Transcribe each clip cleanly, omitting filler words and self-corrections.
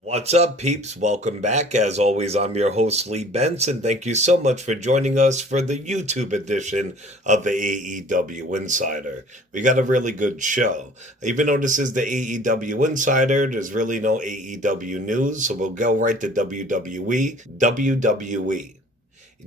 What's up, peeps? Welcome back. As always, I'm your host, Lee Benson. Thank you so much for joining us for the YouTube edition of the AEW Insider. We got a really good show. Even though this is the AEW Insider, there's really no AEW news, so we'll go right to WWE.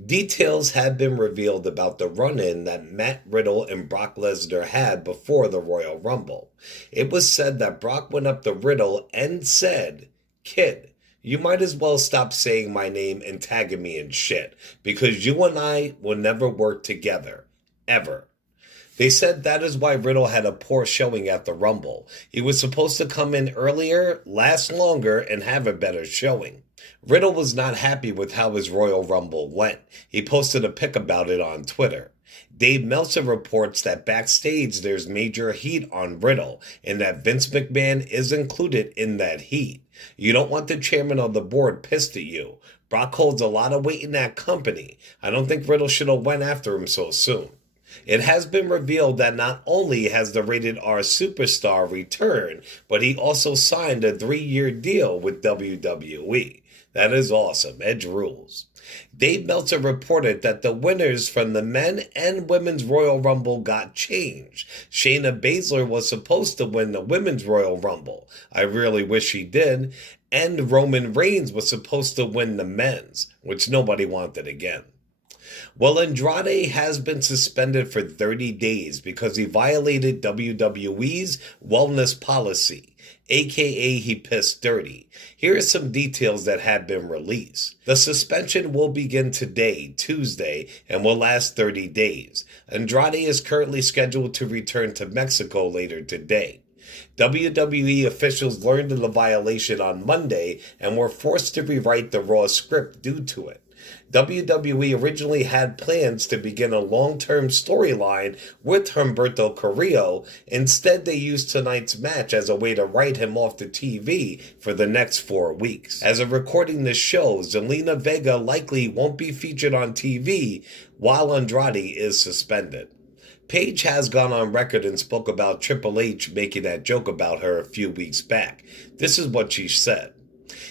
Details have been revealed about the run-in that Matt Riddle and Brock Lesnar had before the Royal Rumble. It was said that Brock went up to Riddle and said, "Kid, you might as well stop saying my name and tagging me in shit, because you and I will never work together. Ever." They said that is why Riddle had a poor showing at the Rumble. He was supposed to come in earlier, last longer, and have a better showing. Riddle was not happy with how his Royal Rumble went. He posted a pic about it on Twitter. Dave Meltzer reports that backstage there's major heat on Riddle, and that Vince McMahon is included in that heat. You don't want the chairman of the board pissed at you. Brock holds a lot of weight in that company. I don't think Riddle should have went after him so soon. It has been revealed that not only has the Rated R superstar returned, but he also signed a 3-year deal with WWE. That is awesome. Edge rules. Dave Meltzer reported that the winners from the men and women's Royal Rumble got changed. Shayna Baszler was supposed to win the women's Royal Rumble. I really wish she did. And Roman Reigns was supposed to win the men's, which nobody wanted again. Well, Andrade has been suspended for 30 days because he violated WWE's wellness policy, aka he pissed dirty. Here are some details that have been released. The suspension will begin today, Tuesday, and will last 30 days. Andrade is currently scheduled to return to Mexico later today. WWE officials learned of the violation on Monday and were forced to rewrite the Raw script due to it. WWE originally had plans to begin a long-term storyline with Humberto Carrillo. Instead, they used tonight's match as a way to write him off the TV for the next 4 weeks. As of recording this show, Zelina Vega likely won't be featured on TV while Andrade is suspended. Paige has gone on record and spoke about Triple H making that joke about her a few weeks back. This is what she said.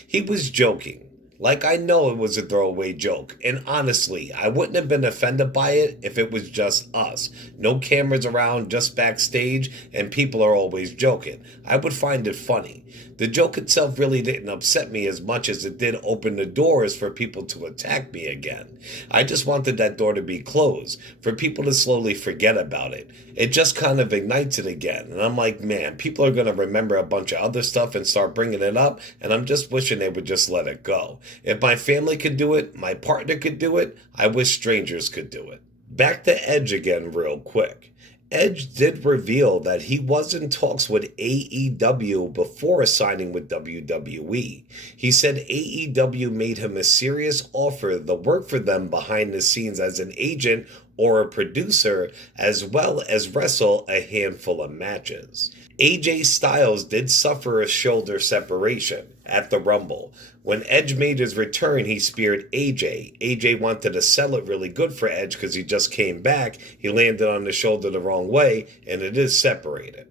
"He was joking. Like, I know it was a throwaway joke, and honestly, I wouldn't have been offended by it if it was just us. No cameras around, just backstage, and people are always joking. I would find it funny. The joke itself really didn't upset me as much as it did open the doors for people to attack me again. I just wanted that door to be closed, for people to slowly forget about it. It just kind of ignites it again, and I'm like, man, people are going to remember a bunch of other stuff and start bringing it up, and I'm just wishing they would just let it go. If my family could do it, my partner could do it, I wish strangers could do it." Back to Edge again real quick. Edge did reveal that he was in talks with AEW before signing with WWE. He said AEW made him a serious offer to work for them behind the scenes as an agent or a producer, as well as wrestle a handful of matches. AJ Styles did suffer a shoulder separation at the Rumble. When Edge made his return, he speared AJ. AJ wanted to sell it really good for Edge because he just came back. He landed on the shoulder the wrong way, and it is separated.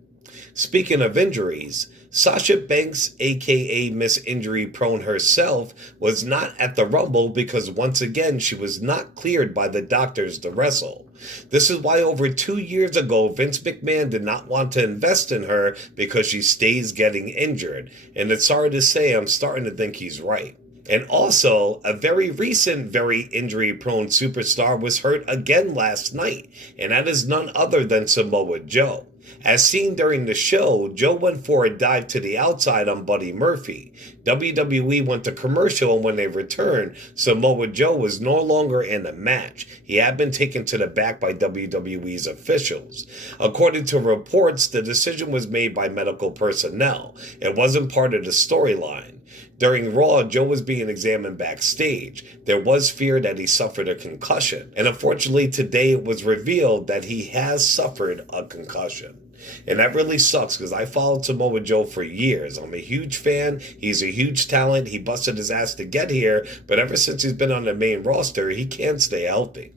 Speaking of injuries, Sasha Banks, aka Miss Injury Prone herself, was not at the Rumble because once again she was not cleared by the doctors to wrestle. This is why over 2 years ago Vince McMahon did not want to invest in her because she stays getting injured. And it's hard to say, I'm starting to think he's right. And also, a very recent, very injury-prone superstar was hurt again last night, and that is none other than Samoa Joe. As seen during the show, Joe went for a dive to the outside on Buddy Murphy. WWE went to commercial, and when they returned, Samoa Joe was no longer in the match. He had been taken to the back by WWE's officials. According to reports, the decision was made by medical personnel. It wasn't part of the storyline. During Raw, Joe was being examined backstage. There was fear that he suffered a concussion, and unfortunately today it was revealed that he has suffered a concussion. And that really sucks because I followed Samoa Joe for years. I'm a huge fan. He's a huge talent. He busted his ass to get here, but ever since he's been on the main roster, he can't stay healthy.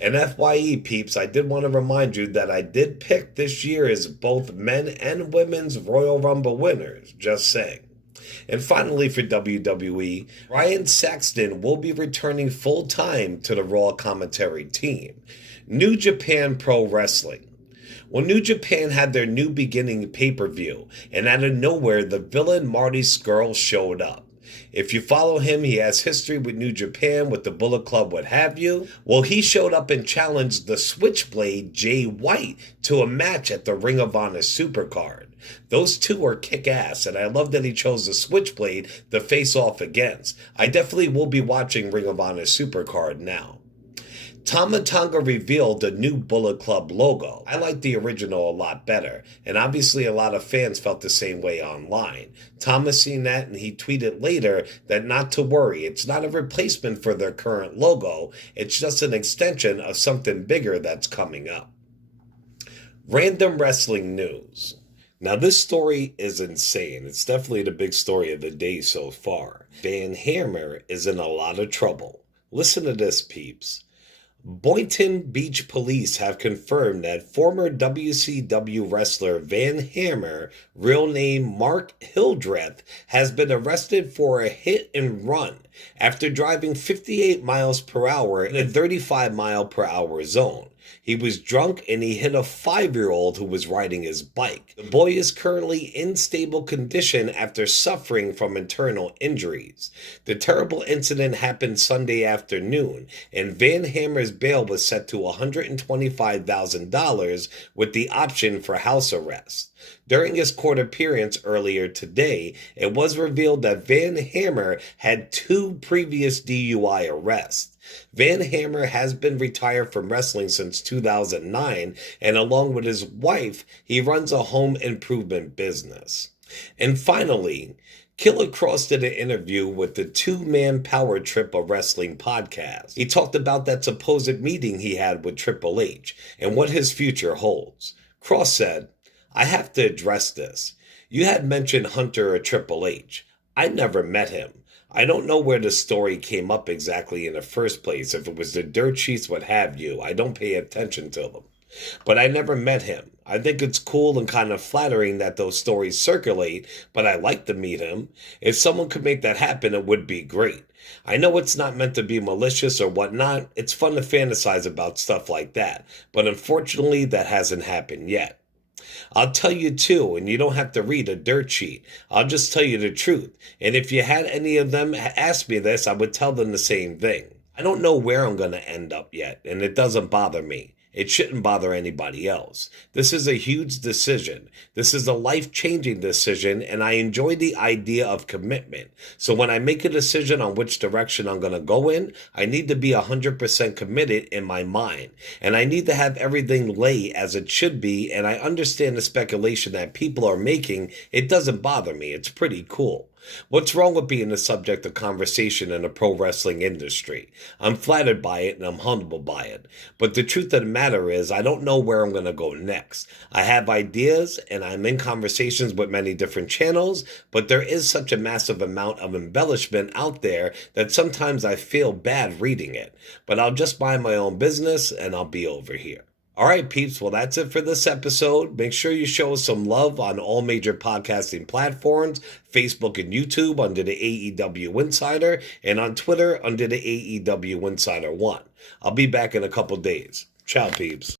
And FYE peeps, I did want to remind you that I did pick this year as both men and women's Royal Rumble winners. Just saying. And finally for WWE, Ryan Saxton will be returning full-time to the Raw commentary team. New Japan Pro Wrestling. Well, New Japan had their New Beginning pay-per-view, and out of nowhere, the villain Marty Scurll showed up. If you follow him, he has history with New Japan, with the Bullet Club, what have you. Well, he showed up and challenged the Switchblade Jay White to a match at the Ring of Honor Supercard. Those two are kick-ass, and I love that he chose the Switchblade to face off against. I definitely will be watching Ring of Honor Supercard now. Tama Tonga revealed the new Bullet Club logo. I like the original a lot better, and obviously a lot of fans felt the same way online. Tama seen that, and he tweeted later that not to worry, it's not a replacement for their current logo, it's just an extension of something bigger that's coming up. Random wrestling news. Now this story is insane. It's definitely the big story of the day so far. Van Hammer is in a lot of trouble. Listen to this, peeps. Boynton Beach police have confirmed that former WCW wrestler Van Hammer, real name Mark Hildreth, has been arrested for a hit and run after driving 58 miles per hour in a 35 mile per hour zone. He was drunk and he hit a 5-year-old who was riding his bike. The boy is currently in stable condition after suffering from internal injuries. The terrible incident happened Sunday afternoon, and Van Hammer's bail was set to $125,000 with the option for house arrest. During his court appearance earlier today, it was revealed that Van Hammer had 2 previous DUI arrests. Van Hammer has been retired from wrestling since 2009, and along with his wife, he runs a home improvement business. And finally, Killer Kross did an interview with the Two-Man Power Trip of Wrestling podcast. He talked about that supposed meeting he had with Triple H and what his future holds. Kross said, "I have to address this. You had mentioned Hunter or Triple H. I never met him. I don't know where the story came up exactly in the first place, if it was the dirt sheets, what have you. I don't pay attention to them. But I never met him. I think it's cool and kind of flattering that those stories circulate, but I like to meet him. If someone could make that happen, it would be great. I know it's not meant to be malicious or whatnot. It's fun to fantasize about stuff like that, but unfortunately that hasn't happened yet. I'll tell you too, and you don't have to read a dirt sheet. I'll just tell you the truth. And if you had any of them ask me this, I would tell them the same thing. I don't know where I'm going to end up yet, and it doesn't bother me. It shouldn't bother anybody else. This is a huge decision. This is a life-changing decision, and I enjoy the idea of commitment. So when I make a decision on which direction I'm going to go in, I need to be 100% committed in my mind. And I need to have everything lay as it should be, and I understand the speculation that people are making. It doesn't bother me. It's pretty cool. What's wrong with being the subject of conversation in the pro wrestling industry? I'm flattered by it and I'm humbled by it. But the truth of the matter is, I don't know where I'm going to go next. I have ideas and I'm in conversations with many different channels, but there is such a massive amount of embellishment out there that sometimes I feel bad reading it. But I'll just mind my own business and I'll be over here. All right, peeps, well, that's it for this episode. Make sure you show us some love on all major podcasting platforms, Facebook and YouTube under the AEW Insider, and on Twitter under the AEW Insider 1. I'll be back in a couple days. Ciao, peeps.